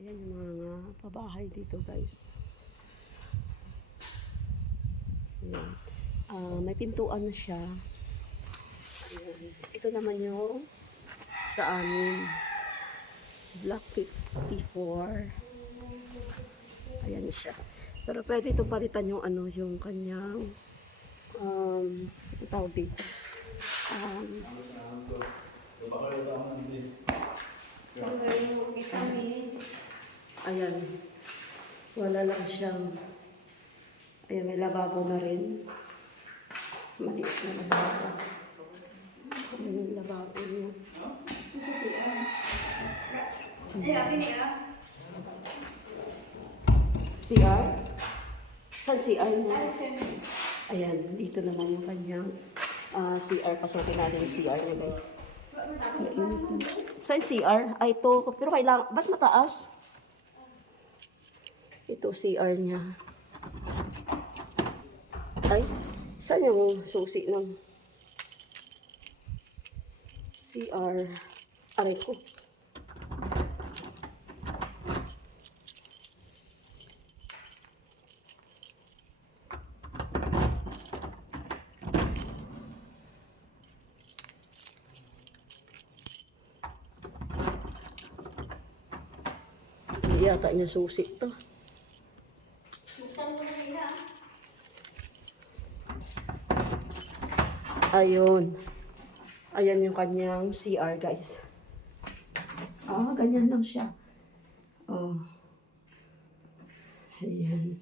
Ayan yung mga pabahay dito guys. Ayan. Ah, may pintuan na siya. Ayan. Ito naman yung sa amin. Block 54. Ayan siya. Pero pwede itong palitan yung ano, yung kanyang um, tawag dito. Um, ayan. Wala lang siyang ayan, may lababo na rin. Maliit na lababo. Ayan yung lababo niya. CR? Saan CR niya? Ayan, dito naman yung kanyang ah, CR. Pasukin natin yung CR niya, guys. Saan CR? Ay, ito. Pero kailangan, ba't mataas? Ito CR niya. Ay, saan yung susi ng CR? Aray ko. Yata niya susi to. Ayun. Ayan yung kanyang CR, guys. Ah, ganyan lang siya. Oh. Ayan.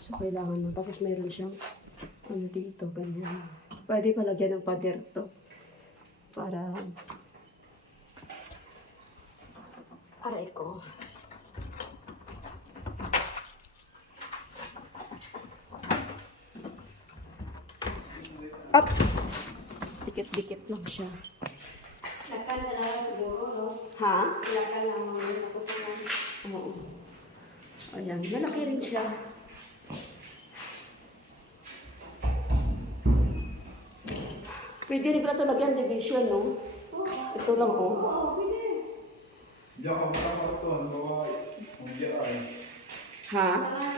So, kailangan mo. Tapos mayroon siyang ano dito, ganyan. Pwede palagyan ng pader to. Para aray ko. Ups! Dikit-dikit lang siya. Lakal na lang siguro, no? Ha? Lakal lang ang mga ko sa mga. Oo. Ayan, malaki rin siya. Pwede rin pala ito lagyan division, no? Ito lang, oh. Oo, pwede. Diyan ka makakaraton, bawa, hindi ay. Ha?